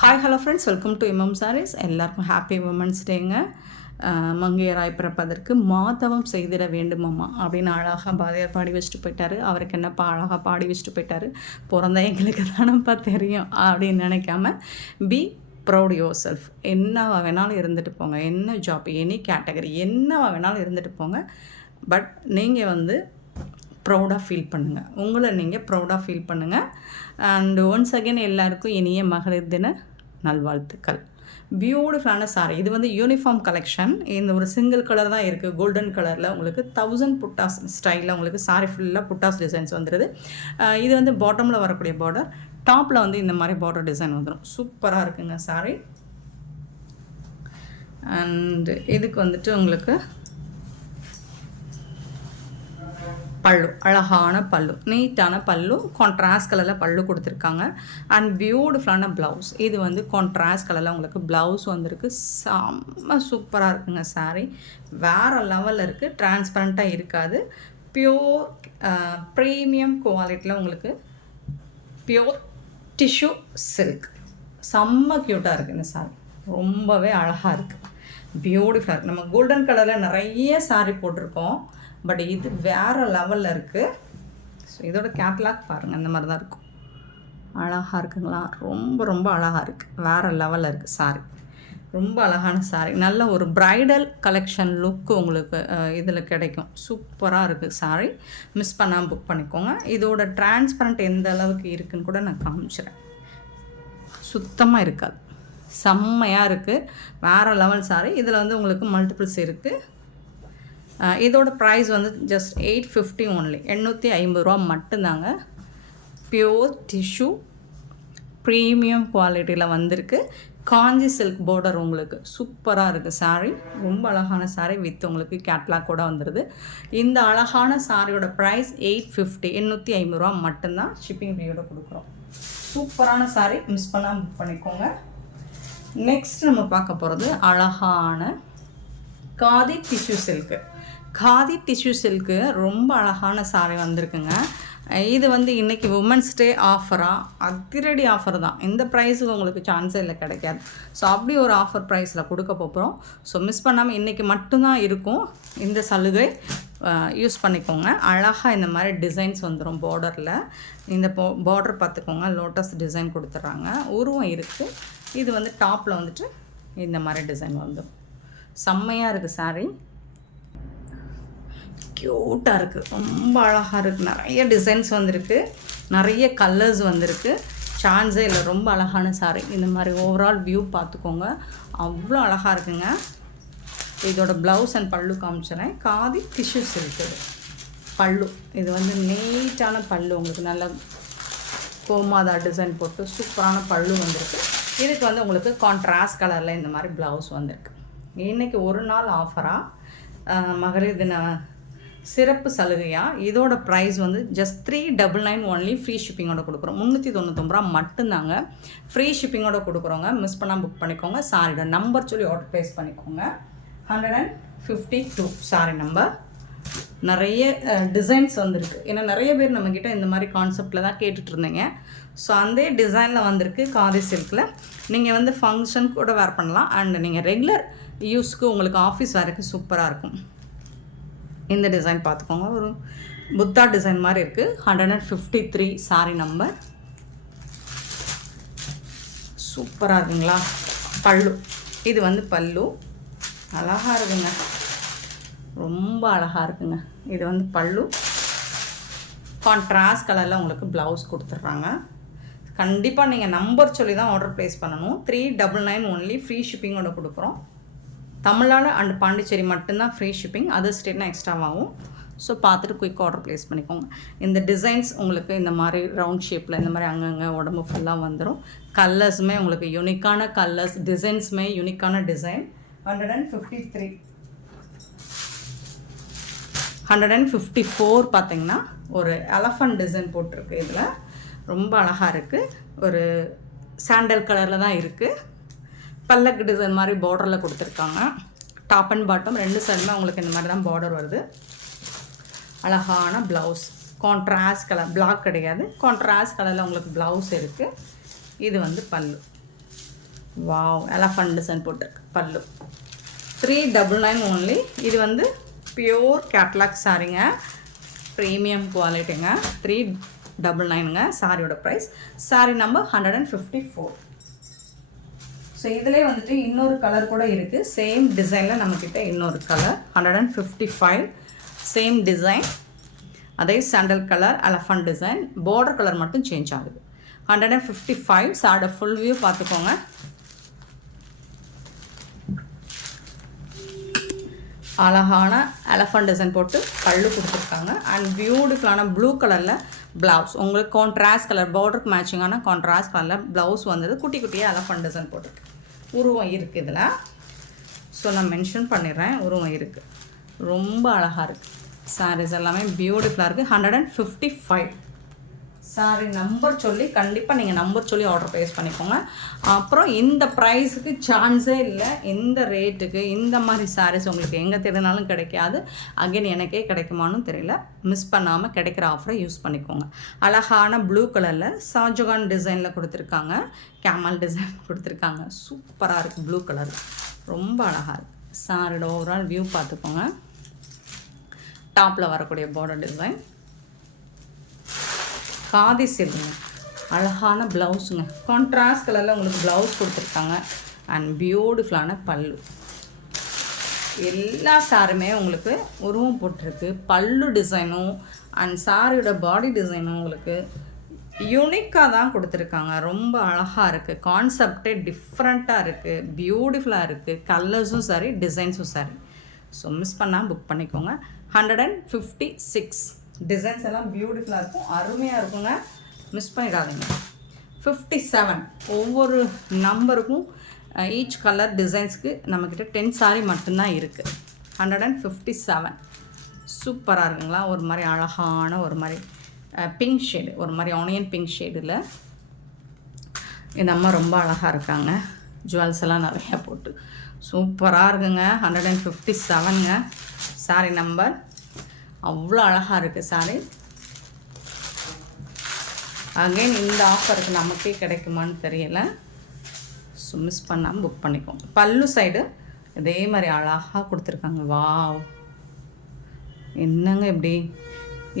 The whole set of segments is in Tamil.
Hi hello friends, welcome to இமம் சாரீஸ். எல்லாருக்கும் ஹாப்பி உமன்ஸ் டேங்க. மங்கையராய் பிறப்பதற்கு மாதவம் செய்திட வேண்டுமாம்மா அப்படின்னு அழகாக பாரதியார் பாடி வச்சுட்டு போயிட்டாரு. அவருக்கு என்னப்பா அழகாக பாடி வச்சுட்டு போயிட்டாரு, பிறந்த எங்களுக்கு தானப்பா தெரியும் அப்படின்னு நினைக்காம பி ப்ரௌட் யுவர் செல்ஃப். என்னவா வேணாலும் இருந்துட்டு போங்க, என்ன ஜாப், எனி கேட்டகரி என்னவா வேணாலும் இருந்துட்டு போங்க. பட் நீங்கள் ப்ரௌடாக ஃபீல் பண்ணுங்கள், உங்களை நீங்கள் ப்ரௌடாக ஃபீல் பண்ணுங்கள். அண்ட் ஒன்ஸ் அகெயின் எல்லாருக்கும் இனிய மகளிர் தின நல்வாழ்த்துக்கள். பியூட்டிஃபுல்லான சாரீ. இது யூனிஃபார்ம் கலெக்ஷன். இந்த ஒரு சிங்கிள் கலர் தான் இருக்குது, கோல்டன் கலரில். உங்களுக்கு 1000 புட்டாஸ் ஸ்டைலில் உங்களுக்கு சாரீ ஃபுல்லாக புட்டாஸ் டிசைன்ஸ் வந்துடுது. இது பாட்டமில் வரக்கூடிய பார்டர், டாப்பில் இந்த மாதிரி பார்டர் டிசைன் வந்துடும். சூப்பராக இருக்குங்க சாரீ. அண்ட் இதுக்கு உங்களுக்கு பல்லு, அழகான பல்லு, நீட்டான பல்லு, கான்ட்ராஸ்ட் கலரில் பல்லு கொடுத்துருக்காங்க. அண்ட் பியூட்டிஃபுல்லான ப்ளவுஸ். இது கான்ட்ராஸ்ட் கலரில் உங்களுக்கு ப்ளவுஸ் வந்திருக்கு. செம்ம சூப்பராக இருக்குங்க சாரீ. வேறு லெவலில் இருக்குது, டிரான்ஸ்பரண்ட்டாக இருக்காது. பியோர் ப்ரீமியம் குவாலிட்டியில் உங்களுக்கு பியோர் டிஷ்யூ சில்க். செம்ம க்யூட்டாக இருக்குது இந்த சாரீ, ரொம்பவே அழகாக இருக்குது, பியூட்டிஃபுல்லாக இருக்குது. நம்ம கோல்டன் கலரில் நிறைய சாரீ போட்டிருக்கோம், பட் இது வேறு லெவலில் இருக்குது. ஸோ இதோட கேட்லாக் பாருங்கள், இந்த மாதிரி தான் இருக்கும். அழகாக இருக்குங்களா? ரொம்ப ரொம்ப அழகாக இருக்குது, வேறு லெவலில் இருக்குது சாரீ. ரொம்ப அழகான சாரீ, நல்ல ஒரு ப்ரைடல் கலெக்ஷன் லுக்கு உங்களுக்கு இதில் கிடைக்கும். சூப்பராக இருக்குது சாரீ. மிஸ் பண்ணாமல் புக் பண்ணிக்கோங்க. இதோட டிரான்ஸ்பரண்ட் எந்த அளவுக்கு இருக்குதுன்னு கூட நான் காமிச்சிடுறேன். சுத்தமாக இருக்காது, செம்மையாக இருக்குது, வேறு லெவல் சாரீ. இதில் உங்களுக்கு மல்டிபிள்ஸ் இருக்குது. இதோட ப்ரைஸ் ஜஸ்ட் 850 ஒன்லி, 850 ரூபா மட்டும்தாங்க. பியோர் டிஷ்யூ ப்ரீமியம் குவாலிட்டியில் வந்திருக்கு. காஞ்சி சில்க் பார்டர் உங்களுக்கு சூப்பராக இருக்குது சாரீ. ரொம்ப அழகான சாரீ வித் உங்களுக்கு கேட்லாக் கூட வந்துடுது. இந்த அழகான சாரியோட ப்ரைஸ் 850, 850 ரூபா மட்டும்தான். ஷிப்பிங் ஃப்ரீயோட கொடுக்குறோம். சூப்பரான சாரீ, மிஸ் பண்ணாமல் புக் பண்ணிக்கோங்க. நெக்ஸ்ட் நம்ம பார்க்க போகிறது அழகான khadi tissue silk. Khadi tissue silk ரொம்ப அழகான சாரீ வந்திருக்குங்க. இது இன்றைக்கி உமன்ஸ் டே ஆஃபராக, அதிரடி ஆஃபர் தான். இந்த ப்ரைஸுக்கு உங்களுக்கு சான்ஸே இல்லை, கிடைக்காது. ஸோ அப்படி ஒரு ஆஃபர் ப்ரைஸில் கொடுக்க போகிறோம். ஸோ மிஸ் பண்ணாமல் இன்றைக்கி மட்டும்தான் இருக்கும் இந்த சலுகை, யூஸ் பண்ணிக்கோங்க. அழகாக இந்த மாதிரி டிசைன்ஸ் வந்துடும் பார்டரில். இந்த பார்டர் பார்த்துக்கோங்க, லோட்டஸ் டிசைன் கொடுத்துட்றாங்க, உருவம் இருக்குது. இது டாப்பில் இந்த மாதிரி டிசைன் வந்துடும். செம்மையாக இருக்குது சாரீ, க்யூட்டாக இருக்குது, ரொம்ப அழகாக இருக்குது. நிறைய டிசைன்ஸ் வந்திருக்கு, நிறைய கலர்ஸ் வந்திருக்கு, சான்ஸே இல்லை. ரொம்ப அழகான சாரீ. இந்த மாதிரி ஓவரால் வியூ பார்த்துக்கோங்க, அவ்வளோ அழகாக இருக்குங்க. இதோட ப்ளவுஸ் அண்ட் பல்லு காமிச்சிடறேன். காதி டிஷ்யூ சில்க் பல்லு. இது நீட்டான பல்லு, உங்களுக்கு நல்ல கோமாதா டிசைன் போட்டு சூப்பரான பல்லு வந்திருக்கு. இதுக்கு உங்களுக்கு கான்ட்ராஸ்ட் கலரில் இந்த மாதிரி ப்ளவுஸ் வந்திருக்கு. இன்றைக்கி ஒரு நாள் ஆஃபராக மகளிர் தின சிறப்பு சலுகையாக இதோட ப்ரைஸ் ஜஸ்ட் 399 ஒன்லி. ஃப்ரீ ஷிப்பிங்கோட கொடுக்குறோம். 399 ரூபா மட்டும்தாங்க, ஃப்ரீ ஷிப்பிங்கோட கொடுக்குறோங்க. மிஸ் பண்ணால் புக் பண்ணிக்கோங்க. சாரியோட நம்பர் சொல்லி ஆர்டர் ப்ளேஸ் பண்ணிக்கோங்க. 152 சாரி நம்பர். நிறைய டிசைன்ஸ் வந்திருக்கு, ஏன்னா நிறைய பேர் நம்மக்கிட்ட இந்த மாதிரி கான்செப்டில் தான் கேட்டுட்டு இருந்தீங்க. ஸோ அந்த டிசைனில் வந்திருக்கு காதி சில்கில். நீங்கள் ஃபங்க்ஷன் கூட வேர் பண்ணலாம், அண்ட் நீங்கள் ரெகுலர் யூஸ்க்கு உங்களுக்கு ஆஃபீஸ் வேருக்கு சூப்பராக இருக்கும். இந்த டிசைன் பார்த்துக்கோங்க, ஒரு புத்தா டிசைன் மாதிரி இருக்குது. 153 சாரி நம்பர். சூப்பராக இருக்குங்களா? பல்லு. இது பல்லு அழகாக இருக்குங்க, ரொம்ப அழகாக இருக்குங்க. இது பல்லு, கான்ட்ராஸ்ட் கலரில் உங்களுக்கு ப்ளவுஸ் கொடுத்துட்றாங்க. கண்டிப்பாக நீங்கள் நம்பர் சொல்லி தான் ஆர்டர் ப்ளேஸ் பண்ணணும். 399 ஒன்லி. ஃப்ரீ ஷிப்பிங்கோட கொடுக்குறோம். தமிழ்நாடு அண்ட் பாண்டிச்சேரி மட்டும்தான் ஃப்ரீ ஷிப்பிங், அதர் ஸ்டேட்னா எக்ஸ்ட்ராவாகும். ஸோ பார்த்துட்டு குயிக்காக ஆர்டர் ப்ளேஸ் பண்ணிக்கோங்க. இந்த டிசைன்ஸ் உங்களுக்கு இந்த மாதிரி ரவுண்ட் ஷேப்பில் இந்த மாதிரி அங்கங்கே உடம்பு ஃபுல்லாக வந்துடும். கலர்ஸுமே உங்களுக்கு யூனிக்கான கலர்ஸ், டிசைன்ஸுமே யூனிக்கான டிசைன். 153 154 பார்த்திங்கன்னா ஒரு எலஃபண்ட் டிசைன் போட்டிருக்கு. இதில் ரொம்ப அழகாக இருக்குது, ஒரு சாண்டல் கலரில் தான் இருக்குது. பல்லக்கு டிசைன் மாதிரி பார்டரில் கொடுத்துருக்காங்க. டாப் அண்ட் பாட்டம் ரெண்டு சைடுமே உங்களுக்கு இந்த மாதிரி தான் பார்டர் வருது. அழகான ப்ளவுஸ், கான்ட்ராஸ்ட் கலர், பிளாக் கிடையாது, கான்ட்ராஸ்ட் கலரில் உங்களுக்கு ப்ளவுஸ் இருக்குது. இது பல்லு. வாவ், எலஃபண்ட் டிசைன் போட்டிருக்கு பல்லு. 399 only. இது வந்து பியூர் கேட்லாக் சாரிங்க, ப்ரீமியம் குவாலிட்டிங்க. 399ங்க சாரியோட ப்ரைஸ். Sorry number 154. ஸோ இதிலே வந்துட்டு இன்னொரு கலர் கூட இருக்குது. சேம் டிசைனில் நம்மக்கிட்ட இன்னொரு கலர் 155. சேம் டிசைன், அதே sandal colour, elephant design, border colour மட்டும் சேஞ்ச் ஆகுது. 155. சாரோட ஃபுல் வியூ பார்த்துக்கோங்க. அழகான எலஃபண்ட் டிசைன் போட்டு பல்லு கொடுத்துருக்காங்க. அண்ட் பியூட்டிஃபுல்லான ப்ளூ கலரில் ப்ளவுஸ். உங்களுக்கு கான்ட்ராஸ்ட் கலர் பார்டருக்கு மேட்சிங்கான கான்ட்ராஸ்ட் கலரில் ப்ளவுஸ் வந்தது. குட்டி குட்டியாக எலஃபண்ட் டிசைன் போட்டிருக்கு. உருவம் இருக்குது இதில். ஸோ நான் மென்ஷன் பண்ணிடுறேன், உருவம் இருக்குது. ரொம்ப அழகாக இருக்குது. சாரீஸ் எல்லாமே பியூட்டிஃபுல்லாக இருக்குது. 155. சாரி நம்பர் சொல்லி கண்டிப்பாக நீங்கள் நம்பர் சொல்லி ஆர்டர் ப்ளேஸ் பண்ணிக்கோங்க. அப்புறம் இந்த ப்ரைஸுக்கு சான்ஸே இல்லை. இந்த ரேட்டுக்கு இந்த மாதிரி சாரீஸ் உங்களுக்கு எங்கே தேடினாலும் கிடைக்காது. அகைன் எனக்கே கிடைக்குமான்னு தெரியல. மிஸ் பண்ணாமல் கிடைக்கிற ஆஃபரை யூஸ் பண்ணிக்கோங்க. அழகான ப்ளூ கலரில் ஷாஜகான் டிசைனில் கொடுத்துருக்காங்க, கேமல் டிசைன் கொடுத்துருக்காங்க. சூப்பராக இருக்குது. ப்ளூ கலர் ரொம்ப அழகாக இருக்குது. சாரியோட ஓவரால் வியூ பார்த்துக்கோங்க. டாப்பில் வரக்கூடிய பார்டர் டிசைன், காதி சில்லுங்க, அழகான ப்ளவுஸுங்க. கான்ட்ராஸ்ட் கலரில் உங்களுக்கு ப்ளவுஸ் கொடுத்துருக்காங்க. அண்ட் பியூட்டிஃபுல்லான பல்லு. எல்லா சாருமே உங்களுக்கு உருவம் போட்டிருக்கு. பல்லு டிசைனும் அண்ட் சாரியோட பாடி டிசைனும் உங்களுக்கு யூனிக்காக தான் கொடுத்துருக்காங்க. ரொம்ப அழகாக இருக்குது. கான்செப்டே டிஃப்ரெண்ட்டாக இருக்குது, பியூட்டிஃபுல்லாக இருக்குது. கலர்ஸும் சரி, டிசைன்ஸும் சரி. ஸோ மிஸ் பண்ணால் புக் பண்ணிக்கோங்க. 156. டிசைன்ஸ் எல்லாம் பியூட்டிஃபுல்லாக இருக்கும், அருமையாக இருக்குங்க. மிஸ் பண்ணிடாதீங்க. 57. ஒவ்வொரு நம்பருக்கும் ஈச் கலர் டிசைன்ஸ்க்கு நம்மக்கிட்ட 10 சாரி மட்டும்தான் இருக்குது. 157. சூப்பராக இருக்குங்களா? ஒரு மாதிரி அழகான ஒரு மாதிரி பிங்க் ஷேடு, ஒரு மாதிரி ஆனியன் பிங்க் ஷேடில் இந்த அம்மா ரொம்ப அழகாக இருக்காங்க. ஜுவல்ஸ் எல்லாம் நிறையா போட்டு சூப்பராக இருக்குங்க. 157ங்க சாரி நம்பர். அவ்வளோ அழகாக இருக்குது சாரி. அகைன் இந்த ஆஃபருக்கு நமக்கே கிடைக்குமான்னு தெரியல. ஸோ மிஸ் பண்ணாமல் புக் பண்ணிக்கோங்க. பல்லு சைடு இதே மாதிரி அழகாக கொடுத்துருக்காங்க. வாவ், என்னங்க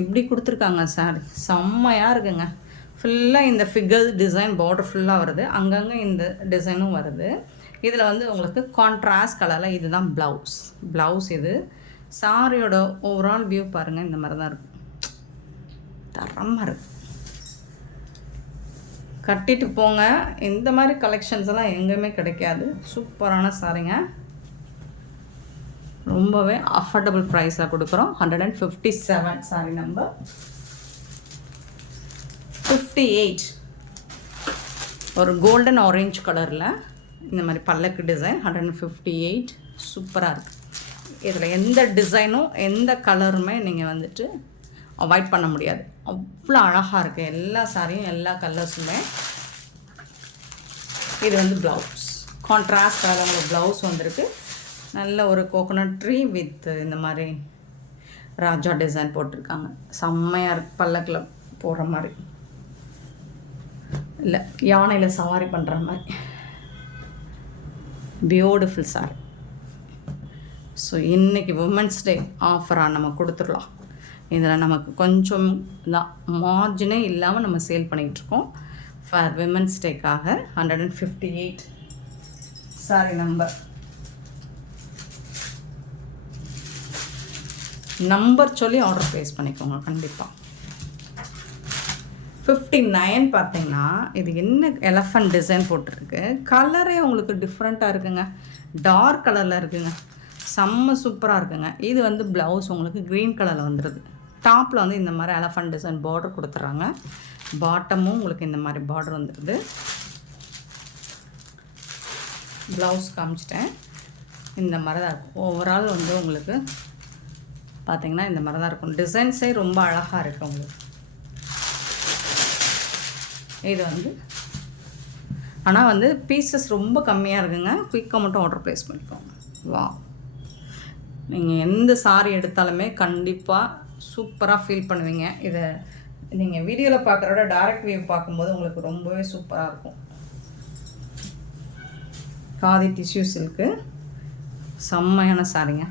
இப்படி கொடுத்துருக்காங்க சாரி. செம்மையாக இருக்குங்க. ஃபுல்லாக இந்த ஃபிகர் டிசைன் பார்டர் ஃபுல்லாக வருது. அங்கங்கே இந்த டிசைனும் வருது. இதில் வந்து உங்களுக்கு கான்ட்ராஸ்ட் கலரில் இதுதான் ப்ளவுஸ் இது. சாரியோட ஓவரால் வியூ பாருங்கள். இந்த மாதிரி தான் இருக்கும். தரமாக இருக்குது. கட்டிட்டு போங்க. இந்த மாதிரி கலெக்ஷன்ஸ் எல்லாம் எங்கேயுமே கிடைக்காது. சூப்பரான சாரிங்க. ரொம்பவே அஃபோர்டபுள் ப்ரைஸில் கொடுக்குறோம். 157 சாரி நம்பர். 58. ஒரு கோல்டன் ஆரஞ்சு கலரில் இந்த மாதிரி பல்லக்கு டிசைன். 158. சூப்பராக இருக்குது. இதில் எந்த டிசைனும் எந்த கலருமே நீங்கள் வந்துட்டு அவாய்ட் பண்ண முடியாது. அவ்வளோ அழகாக இருக்குது எல்லா சாரியும், எல்லா கலர்ஸுமே. இது வந்து ப்ளவுஸ். கான்ட்ராஸ்ட் கலர் உங்களுக்கு ப்ளவுஸ் வந்திருக்கு. நல்ல ஒரு கோகோனட் ட்ரீ வித் இந்த மாதிரி ராஜா டிசைன் போட்டிருக்காங்க. செம்மையாக இருக்குது. பல்லக்கில் போடுற மாதிரி இல்லை, யானையில் சவாரி பண்ணுற மாதிரி பியூட்டிஃபுல் சாரி. ஸோ இன்றைக்கி உமன்ஸ் டே ஆஃபராக நம்ம கொடுத்துடலாம். இதில் நமக்கு கொஞ்சம் தான் மார்ஜினே இல்லாமல் நம்ம சேல் பண்ணிகிட்ருக்கோம் ஃபார் விமன்ஸ் டேக்காக. 158 சாரி நம்பர் சொல்லி ஆர்டர் ப்ளேஸ் பண்ணிக்கோங்க கண்டிப்பாக. 59 பார்த்தீங்கன்னா இது என்ன எலஃபண்ட் டிசைன் போட்டிருக்கு. கலரே உங்களுக்கு டிஃப்ரெண்ட்டாக இருக்குங்க. டார்க் கலரில் இருக்குங்க. செம்ம சூப்பராக இருக்குங்க. இது வந்து ப்ளவுஸ் உங்களுக்கு க்ரீன் கலரில் வந்துடுது. டாப்பில் வந்து இந்த மாதிரி எலஃபண்ட் டிசைன் பார்டர் கொடுத்துட்றாங்க. பாட்டமும் உங்களுக்கு இந்த மாதிரி பார்டர் வந்துடுது. ப்ளவுஸ் காமிச்சிட்டேன். இந்த மாதிரி தான் இருக்கும். ஓவரால் வந்து உங்களுக்கு பார்த்திங்கன்னா இந்த மாதிரி தான் இருக்கும். டிசைன்ஸே ரொம்ப அழகாக இருக்குது உங்களுக்கு. இது வந்து ஆனால் வந்து பீசஸ் ரொம்ப கம்மியாக இருக்குங்க. குயிக்காக மட்டும் ஆர்டர் ப்ளேஸ் பண்ணிக்கோங்க. வா, நீங்கள் எந்த சாரி எடுத்தாலுமே கண்டிப்பாக சூப்பராக ஃபீல் பண்ணுவீங்க. இதை நீங்கள் வீடியோவில் பார்க்குறோட டைரக்ட் வியூ பார்க்கும்போது உங்களுக்கு ரொம்பவே சூப்பராக இருக்கும். காதி டிஷ்யூ சில்க்கு, செம்மையான சாரிங்க.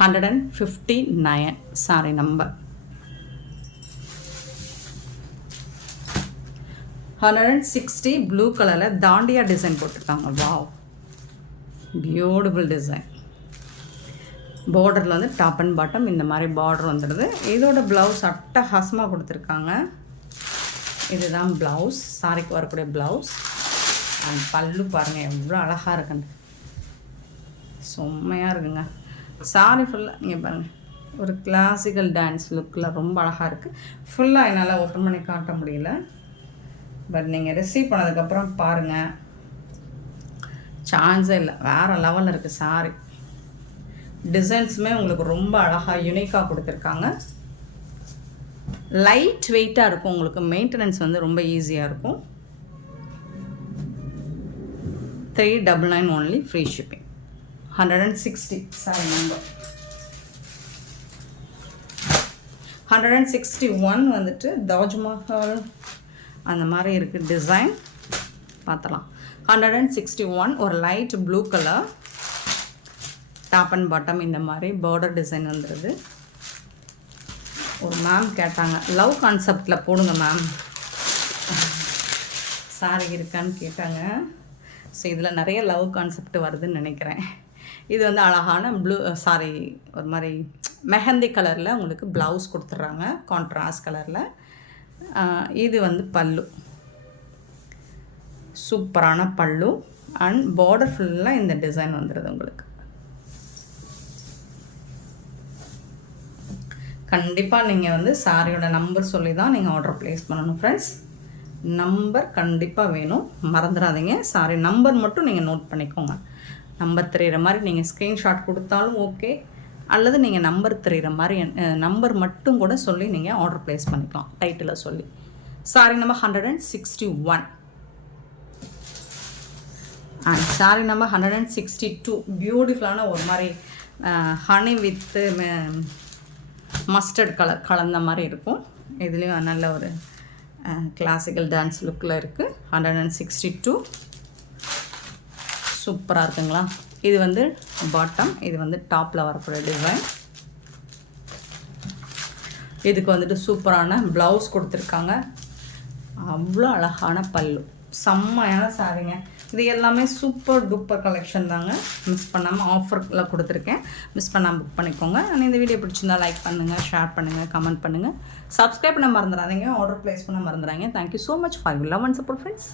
$159 சாரி நம்பர். 160 ப்ளூ கலரில் தாண்டியா டிசைன் போட்டிருக்காங்க. Wow, beautiful design. பார்டரில் வந்து டாப் அண்ட் பாட்டம் இந்த மாதிரி பார்டர் வந்துடுது. இதோட ப்ளவுஸ் அட்டகாசமாக கொடுத்துருக்காங்க. இதுதான் ப்ளவுஸ், சாரிக்கு வரக்கூடிய ப்ளவுஸ். அண்ட் பல்லு பாருங்கள் எவ்வளோ அழகாக இருக்குன்னு, செம்மையாக இருக்குங்க. சாரி ஃபுல்லாக நீங்கள் பாருங்கள், ஒரு கிளாசிக்கல் டான்ஸ் லுக்கில் ரொம்ப அழகாக இருக்குது. ஃபுல்லாக என்னால் ஓப்பன் பண்ணி காட்ட முடியல, பட் நீங்கள் ரிசீவ் பண்ணதுக்கப்புறம் பாருங்கள், சான்ஸே இல்லை, வேறு லெவலில் இருக்குது சாரி. டிசைன்ஸுமே உங்களுக்கு ரொம்ப அழகாக யூனிக்காக கொடுத்துருக்காங்க. லைட் வெயிட்டாக இருக்கும், உங்களுக்கு மெயின்டெனன்ஸ் வந்து ரொம்ப ஈஸியாக இருக்கும். 399 only, free shipping. 160 sorry number. 161 வந்துட்டு தாஜ்மஹால் அந்த மாதிரி இருக்குது டிசைன், பார்த்தலாம். 161 ஒரு light blue colour, top and bottom இந்த மாதிரி பார்டர் டிசைன் வந்துடுது. ஒரு மேம் கேட்டாங்க, லவ் கான்செப்டில் போடுங்க மேம் சாரி இருக்கான்னு கேட்டாங்க. ஸோ இதில் நிறைய லவ் கான்செப்ட் வருதுன்னு நினைக்கிறேன். இது வந்து அழகான ப்ளூ சாரி ஒரு மாதிரி மெஹந்தி கலரில் உங்களுக்கு ப்ளவுஸ் கொடுத்துட்றாங்க, கான்ட்ராஸ்ட் கலரில். இது வந்து பல்லு, சூப்பரான பல்லு. அண்ட் பார்டர் ஃபுல்லாக இந்த டிசைன் வந்துடுது உங்களுக்கு. கண்டிப்பாக நீங்கள் வந்து சாரியோட நம்பர் சொல்லி தான் நீங்கள் ஆர்டர் ப்ளேஸ் பண்ணணும் ஃப்ரெண்ட்ஸ். நம்பர் கண்டிப்பாக வேணும், மறந்துடாதீங்க. சாரி நம்பர் மட்டும் நீங்கள் நோட் பண்ணிக்கோங்க. நம்பர் தெரிகிற மாதிரி நீங்கள் ஸ்க்ரீன்ஷாட் கொடுத்தாலும் ஓகே, அல்லது நீங்கள் நம்பர் தெரிகிற மாதிரி நம்பர் மட்டும் கூட சொல்லி நீங்கள் ஆர்டர் ப்ளேஸ் பண்ணிக்கலாம், டைட்டில் சொல்லி. Sorry number 161 and sorry number 162 பியூட்டிஃபுல்லான ஒரு மாதிரி ஹனி வித்து மஸ்டர்ட் கலர் கலந்த மாதிரி இருக்கும். இதுலேயும் நல்ல ஒரு கிளாசிக்கல் டான்ஸ் லுக்கில் இருக்குது. 162 சூப்பராக இருக்குங்களா. இது வந்து பாட்டம், இது வந்து டாப்பில் வரக்கூடிய டிசைன். இதுக்கு வந்துட்டு சூப்பரான ப்ளவுஸ் கொடுத்துருக்காங்க. அவ்வளோ அழகான பல்லு, செம்மையான சாரிங்க. இது எல்லாமே சூப்பர் டூப்பர் கலெக்ஷன் தாங்க. மிஸ் பண்ணாமல் ஆஃபரில் கொடுத்துருக்கேன், மிஸ் பண்ணாமல் புக் பண்ணிக்கோங்க. ஆனால் இந்த வீடியோ பிடிச்சிருந்தா லைக் பண்ணுங்கள், ஷேர் பண்ணுங்கள், கமெண்ட் பண்ணுங்கள், சப்ஸ்கிரைப் பண்ண மறந்துடாதீங்க, ஆர்டர் ப்ளேஸ் பண்ண மறந்துடாதீங்க. Thank you so much for your love and support friends.